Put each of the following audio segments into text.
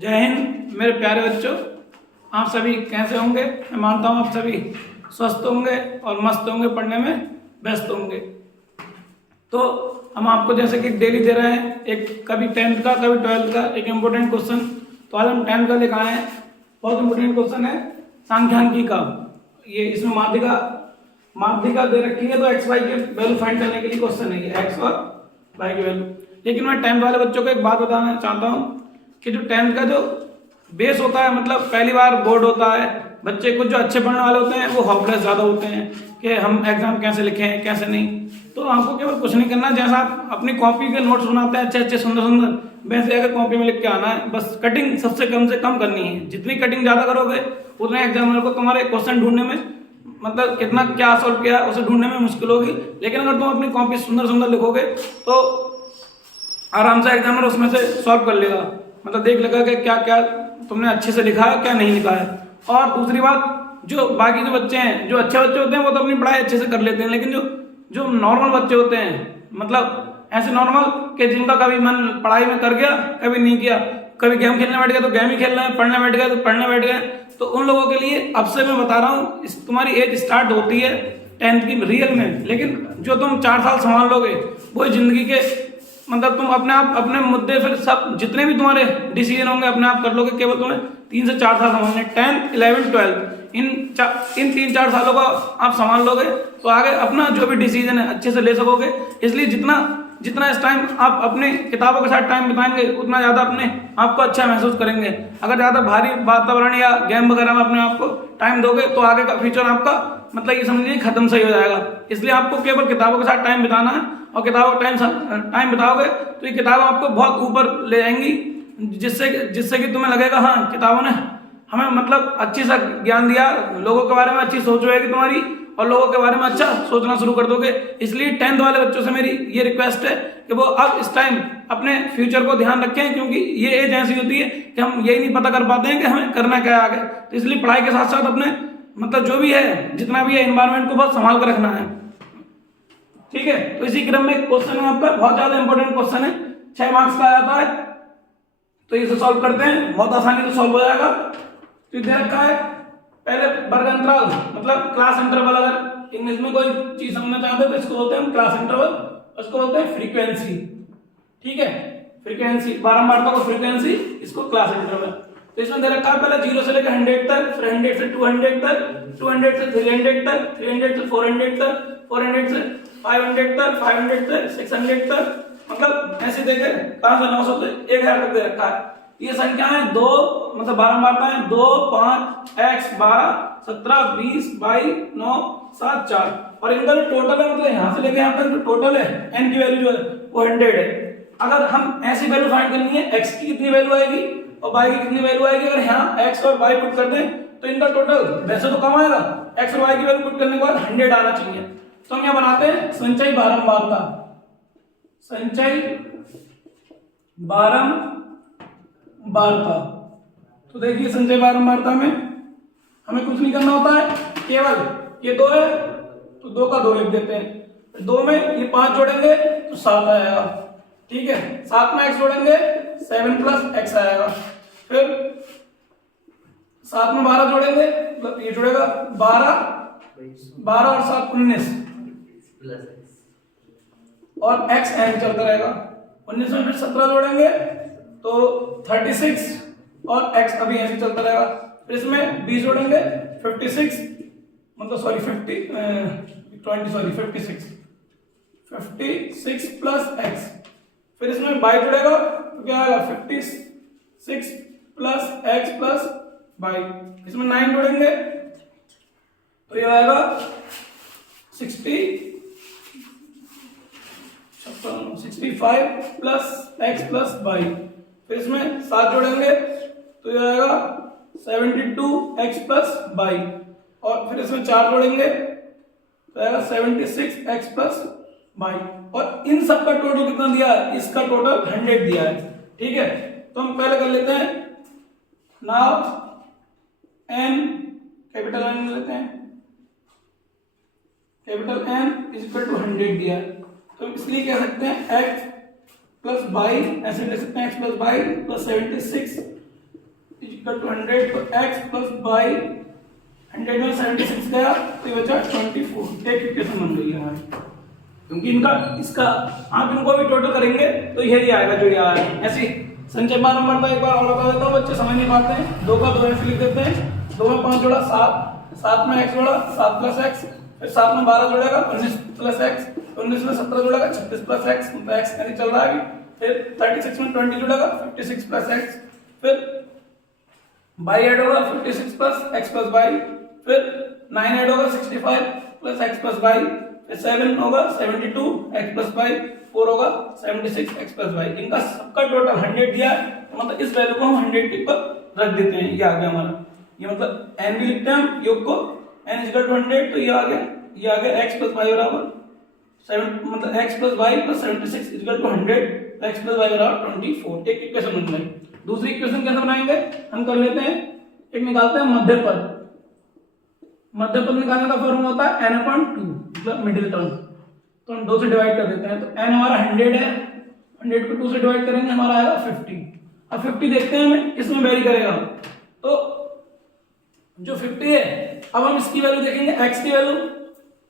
जय हिंद मेरे प्यारे बच्चों, आप सभी कैसे होंगे। मैं मानता हूँ आप सभी स्वस्थ होंगे और मस्त होंगे, पढ़ने में व्यस्त होंगे। तो हम आपको जैसे कि डेली दे रहे हैं, एक कभी 10th का कभी 12th का एक इम्पोर्टेंट क्वेश्चन। तो आज हम 10th का लेकर आए हैं। बहुत इम्पोर्टेंट क्वेश्चन है सांख्यिकी का। ये इसमें माध्यिका दे रखी है, तो एक्स वाई के वैल्यू फाइंड करने के लिए क्वेश्चन है, ये एक्स और वाई की वैल्यू। लेकिन मैं 10th वाले बच्चों को एक बात बताना चाहता हूँ कि जो 10th का जो बेस होता है, मतलब पहली बार बोर्ड होता है, बच्चे कुछ जो अच्छे पढ़ने वाले होते हैं वो होपलेस ज़्यादा होते हैं कि हम एग्जाम कैसे लिखें कैसे नहीं। तो आपको केवल कुछ नहीं करना, जैसा आप अपनी कॉपी के नोट्स बनाते हैं अच्छे अच्छे सुंदर सुंदर, वैसे अगर कॉपी में लिख के आना है। बस कटिंग सबसे कम से कम करनी है। जितनी कटिंग ज़्यादा करोगे उतने एग्जामिनर को तुम्हारे क्वेश्चन ढूंढने में, मतलब कितना क्या सॉल्व किया उसे ढूंढने में मुश्किल होगी। लेकिन अगर तुम अपनी कॉपी सुंदर सुंदर लिखोगे तो आराम से एग्जामिनर उसमें से सॉल्व कर लेगा, मतलब देख लेगा कि क्या क्या तुमने अच्छे से लिखा है क्या नहीं लिखा है। और दूसरी बात, जो बाकी जो बच्चे हैं, जो अच्छे बच्चे होते हैं वो तो अपनी पढ़ाई अच्छे से कर लेते हैं, लेकिन जो नॉर्मल बच्चे होते हैं, मतलब ऐसे नॉर्मल कि जिनका कभी मन पढ़ाई में कर गया कभी नहीं किया, कभी गेम खेलने बैठ गया तो गेम ही खेल रहे हैं, पढ़ने बैठ गए तो पढ़ने बैठ गए, तो उन लोगों के लिए अब से मैं बता रहा हूँ, तुम्हारी एज स्टार्ट होती है 10th की रियल में। लेकिन जो तुम 4 साल संभाल लोगे वो जिंदगी के, मतलब तुम अपने आप अपने मुद्दे फिर सब जितने भी तुम्हारे डिसीजन होंगे अपने आप कर लोगे। केवल तुम्हें 3 से 4 साल संभालने, 10th 11th 12th इन 3-4 सालों का आप संभाल लोगे तो आगे अपना जो भी डिसीजन है अच्छे से ले सकोगे। इसलिए जितना इस टाइम आप अपने किताबों के साथ टाइम बिताएंगे उतना ज़्यादा अपने आप को अच्छा महसूस करेंगे। अगर ज़्यादा भारी वातावरण या गेम वगैरह में अपने आप को टाइम दोगे तो आगे का फ्यूचर आपका, मतलब ये समझिए खत्म सही हो जाएगा। इसलिए आपको केवल किताबों के साथ टाइम बिताना है, और किताबों का टाइम बिताओगे तो ये किताब आपको बहुत ऊपर ले जाएंगी, जिससे कि तुम्हें लगेगा हाँ किताबों ने हमें मतलब अच्छी सा ज्ञान दिया, लोगों के बारे में अच्छी सोच रहेगी तुम्हारी और लोगों के बारे में अच्छा सोचना शुरू कर दोगे। इसलिए 10th वाले बच्चों से मेरी ये रिक्वेस्ट है कि वो अब इस टाइम अपने फ्यूचर को ध्यान रखें, क्योंकि ये एज ऐसी होती है कि हम यही नहीं पता कर पाते हैं कि हमें करना क्या है आगे। तो इसलिए पढ़ाई के साथ साथ अपने, मतलब जो भी है जितना भी है एनवायरनमेंट को बहुत संभाल कर रखना है, ठीक है। तो इसी क्रम में क्वेश्चन है आपका, बहुत ज्यादा इंपॉर्टेंट क्वेश्चन है, 6 मार्क्स का आता है। तो इसे सॉल्व करते हैं, बहुत आसानी से सॉल्व हो जाएगा। तो दे रखा है पहले वर्ग अंतराल, मतलब क्लास इंटरवल। अगर इंग्लिश में कोई चीज समझना चाहते हैं तो इसको बोलते हैं हम क्लास इंटरवल, उसको बोलते हैं फ्रीक्वेंसी, ठीक है। फ्रीक्वेंसी बारंबारता को फ्रीक्वेंसी, इसको क्लास इंटरवल। तो इसमें दे रखा है पहले 0 से लेकर 100 तक, फिर 100 से 200 तक, 200 से 300 तक, 300 से 400 तक, 400 से 500 तक, 500 से 600 तक, मतलब ऐसे देखे कहां से 900 से 1000 तक दे रखा है। ये संख्या है 2, मतलब बारंबारता है 2, 5, x 12, 17, 20, 22, 9, 7, 4, और इनका जो टोटल है, मतलब यहां से लेकर यहां तक जो टोटल है n की वैल्यू जो है वो 100 है। अगर हम ऐसी वैल्यू फाइंड करनी है, x की कितनी वैल्यू आएगी और y की कितनी वैल्यू आएगी, अगर यहाँ x और y पुट कर दें तो इनका टोटल वैसे तो कम आएगा, x और y की वैल्यू पुट करने के बाद 100 आना चाहिए। तो हम यहाँ बनाते हैं संचयी बारंबारता, संचयी बारंबारता। तो देखिए संचय बारंबारता में हमें कुछ नहीं करना होता है, केवल ये 2 है तो 2 का 2 लिख देते हैं, 2 में ये 5 जोड़ेंगे तो 7 आएगा, ठीक है। 7 में x जोड़ेंगे 7 प्लस x आएगा, फिर 7 में 12 जोड़ेंगे, मतलब ये जुड़ेगा 12 और 7 19 और x n चलता रहेगा। 19 में फिर 17 जोड़ेंगे तो 36 और x अभी ऐसे चलता रहेगा। फिर इसमें 20 जोड़ेंगे 56, मतलब सॉरी 56 प्लस x, फिर इसमें 22 जुड़ेगा तो क्या आएगा 56 प्लस x प्लस 22, इसमें 9 जोड़ेंगे तो ये आएगा 65 प्लस x प्लस 22, फिर इसमें 7 जोड़ेंगे तो ये आएगा 72x प्लस 22, और फिर इसमें 4 जोड़ेंगे तो आएगा 76x प्लस 22, और इन सब का टोटल कितना दिया है, इसका टोटल 100 दिया है, ठीक है। तो हम पहले कर लेते हैं, नाउ n कैपिटल N लेते हैं, capital N is equal to 100 दिया है, तो इसलिए कह सकते हैं x प्लस 22, ऐसे ले सकते हैं x plus 22 plus 76 equal to 100, तो x प्लस बाई 100 में 76 गया तो ये बचा 24। एक इक्वेशन बन गई है हमारी, क्योंकि इनका इसका आप इनको भी टोटल करेंगे तो यही आएगा जो ये आया है। ऐसी संख्या बार नंबर का एक बार और बता देता हूँ, बच्चे समझ नहीं पाते हैं। 2 का 2 ऐसे लिख देते हैं, 2 में 5 जोड़ा 7, 7 में x जोड़ा 7 प्लस x, फिर 7 में 12 जोड़ेगा 19 प्लस x, 19 में 17 जोड़ेगा 36 प्लस x, मतलब x नहीं चल रहा है अभी। फिर 36 में 20 जोड़ेगा 56 प्लस x, फिर बाई ऐड होगा 56 प्लस x प्लस बाई, फिर 9 ऐड होगा 65 प्लस x प्लस बाई, फिर 7 होगा 72 x प्लस बाई, 4 होगा 76 x प्लस बाई। इनका सबका टोटल 100 दिया है, तो मतलब इस वैल्यू को हम 100 के ऊपर रख देते हैं। ये आ गया हमारा, ये मतलब n भी लिखते हैं हम योग को, n इक्वल टू 100, तो ये आ गया x प्लस y बराबर 7, मतलब x plus y plus 76 equal to 100, x plus y बराबर 24। एक इक्वेशन बन गई। दूसरी इक्वेशन कैसे बनाएंगे हम कर लेते हैं, एक निकालते हैं मध्य पद। मध्य पद निकालने का फॉर्मूला होता है n/2, मतलब मिडिल टर्म। तो हम 2 से डिवाइड कर देते हैं, तो n हमारा 100 है, 100 को 2 से डिवाइड करेंगे हमारा आएगा 50। अब 50 देखते हैं हमें किसमें वेरी करेगा, तो जो 50 है, अब हम इसकी वैल्यू देखेंगे x की वैल्यू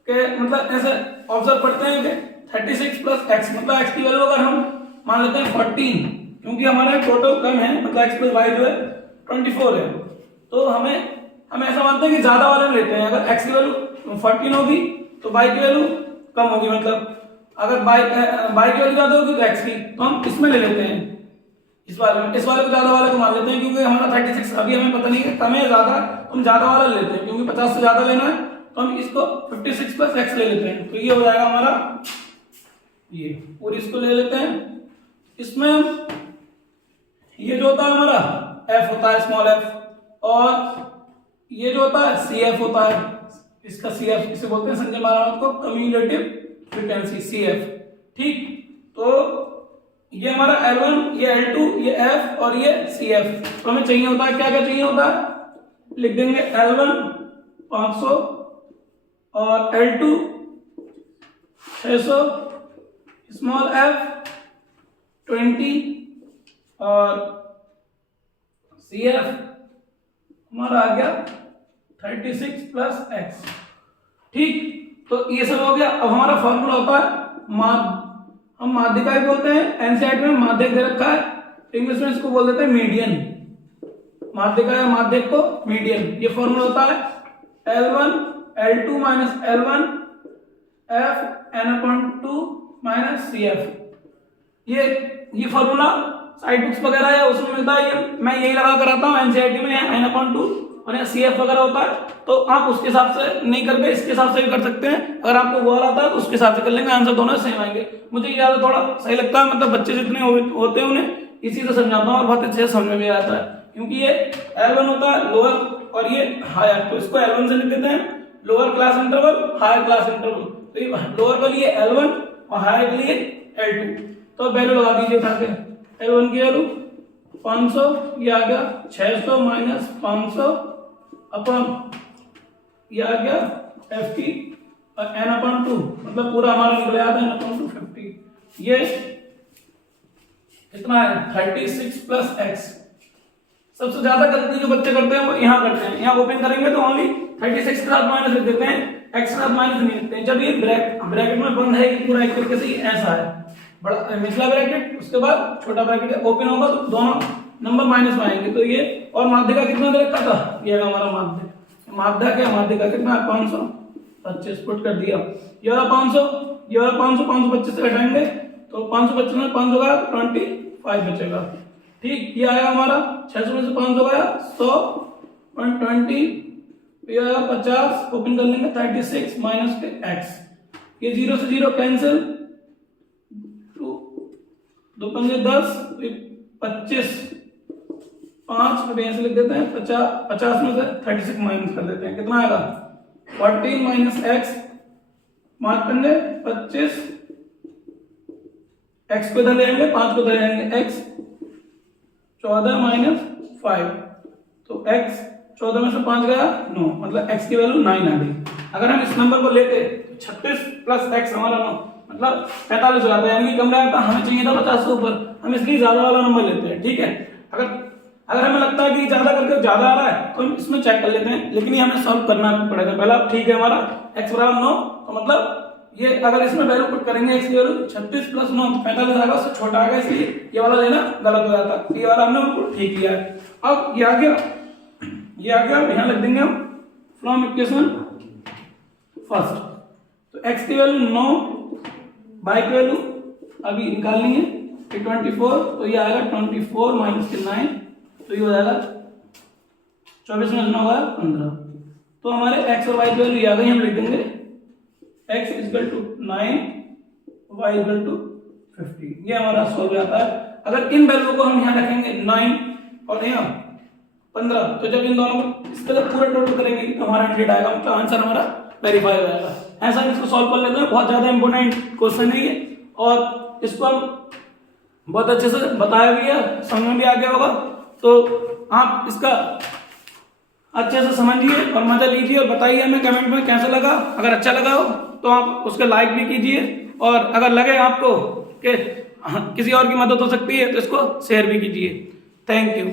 के, मतलब ऐसे ऑब्जर्व करते हैं कि 36 प्लस x, मतलब x की वैल्यू अगर हम मान लेते हैं 14, क्योंकि हमारा टोटल कम है, मतलब x प्लस y जो है 24 है, तो हम ऐसा मानते हैं कि ज्यादा वाले में लेते हैं। अगर x की वैल्यू 14 होगी तो y की वैल्यू कम होगी, मतलब अगर y की वैल्यू ज्यादा होगी तो x की, तो हम इसमें ले लेते हैं, इस वाले को ज्यादा वाले को मान लेते हैं, क्योंकि हमारा 36 अभी हमें पता नहीं है कम है ज्यादा, तो हम ज्यादा वाला लेते हैं, क्योंकि 50 से ज्यादा लेना है, तो हम इसको 56 प्लस x ले लेते हैं, तो ये हो जाएगा हमारा ये, और इसको ले लेते हैं। इसमें ये जो होता है हमारा f होता है स्मॉल f, और ये जो होता है CF होता है, इसका CF इसे बोलते हैं संजय महाराज को कम्युलेटिव फ्रीक्वेंसी CF। ठीक, तो ये हमारा L1, ये L2, ये F और ये CF। तो हमें चाहिए होता है क्या क्या चाहिए होता है, लिख देंगे L1 500 और L2 600, स्मॉल f 20 और CF हमारा आ गया 36 प्लस x। ठीक, तो ये सब हो गया। अब हमारा फॉर्मूला होता है हम माध्यिका ही बोलते हैं, एनसीईआरटी में माध्यक दे रखा है, इंग्लिश में इसको बोल देते हैं मीडियन। माध्यिका या माध्यक को मीडियन, ये फॉर्मूला होता है L1 L2 minus L1 F n/2 minus CF। ये फॉर्मूला साइड बुक्स वगैरह है उसमें मिलता है, ये मैं यही लगा कर आता हूँ। एनसीईआरटी में n/2 और यहाँ CF वगैरह होता है, तो आप उसके हिसाब से नहीं करके इसके हिसाब से भी कर सकते हैं। अगर आपको वो वाला आता है तो उसके हिसाब से कर लेंगे, आंसर दोनों सेम आएंगे। मुझे ज्यादा थोड़ा सही लगता है, मतलब बच्चे जितने होते हैं उन्हें इसी से समझाता हूँ और बहुत अच्छे से समझ में भी आता है, क्योंकि ये L1 होता है लोअर और ये हायर, तो इसको L1 से लिख देते हैं lower class interval higher class interval. तो ये लोअर के लिए L1 और हायर के लिए L2। तो वैल्यू लगा दीजिए उठा के, L1 की वैल्यू 500, ये आ गया 600 माइनस 500 अपन ये आ गया F की n/2, मतलब पूरा हमारा निकल आया था n/2 50। ये कितना है 36 प्लस x। सबसे ज्यादा गलती जो बच्चे करते हैं वो यहाँ करते हैं, यहाँ ओपन करेंगे तो ओनली 36 के साथ माइनस लिख देते हैं, x के साथ माइनस नहीं लिखते हैं। जब ये ब्रैकेट में बंद है ये पूरा एक तरीके से ऐसा है, बड़ा निचला ब्रैकेट उसके बाद छोटा ब्रैकेट ओपन होगा तो दोनों नंबर माइनस में आएंगे। तो ये और माध्यिका कितना दे रखा था, ये हमारा माध्यिका कितना है 525 पुट कर दिया। ये वाला 500, ये वाला 525 से घटाएंगे तो 525 में 5 होगा 25 बचेगा। ठीक, ये आया हमारा 600 में से 5 हो गया 100 120, ये आया 50, ओपन कर लेंगे 36 माइनस के x, ये 0 से 0 कैंसिल, 2 पंजे 10, 25, 5 में ऐसे लिख देते हैं 50 में से 36 माइनस कर देते हैं, कितना आएगा 14 माइनस x, मार्क करेंगे 25, x को इधर ले आएंगे 5 को इधर ले आएंगे, x 14 माइनस 5, तो x 14 में से 5 गया 9, मतलब x की वैल्यू 9 आ गई। अगर हम इस नंबर को लेते 36 प्लस x हमारा 9 मतलब 45 हो जाता है, यानी कि कम रहता, हमें चाहिए था 50 से ऊपर, हम इसलिए ज्यादा वाला नंबर लेते हैं। ठीक है, अगर हमें लगता है कि ज़्यादा करके ज़्यादा आ रहा है तो हम इसमें चेक कर लेते हैं, लेकिन ये हमें सॉल्व करना पड़ेगा। पहला ठीक है हमारा x बराबर 9, तो मतलब ये अगर इसमें वैल्यू पुट करेंगे x की वैल्यू 36 प्लस 9 45 आएगा, उससे छोटा आएगा, इसलिए ये वाला लेना गलत हो जाता। ये वाला हमने बिल्कुल ठीक लिया है। अब ये आ गया, यहाँ लिख देंगे हम फ्रॉम इक्वेशन फर्स्ट। तो x की वैल्यू 9, y की वैल्यू अभी निकालनी है 24, तो ये आएगा 24 माइनस 9, तो ये हो जाएगा 24 में 9 आया 15। तो हमारे x और y की वैल्यू आ गई, हम लिख देंगे x equal to 9, y equal to 50। ये हमारा सॉल्व आता है। अगर इन वैल्यू को हम यहाँ रखेंगे 9 और यहाँ 15, तो जब इन दोनों को इसका जब पूरा टोटल करेंगे तो हमारा 100 आएगा, तो आंसर हमारा वेरीफाई हो जाएगा। ऐसा इसको सॉल्व कर लेते हैं, बहुत ज्यादा इंपॉर्टेंट क्वेश्चन है ये, और इसको हम बहुत अच्छे से बताया भी है, समझ में भी आ गया होगा। तो आप इसका अच्छे से समझिए और मजा लीजिए और बताइए हमें कमेंट में कैसा लगा। अगर अच्छा लगा हो तो आप उसके लाइक भी कीजिए, और अगर लगे आपको कि किसी और की मदद हो सकती है तो इसको शेयर भी कीजिए। Thank you.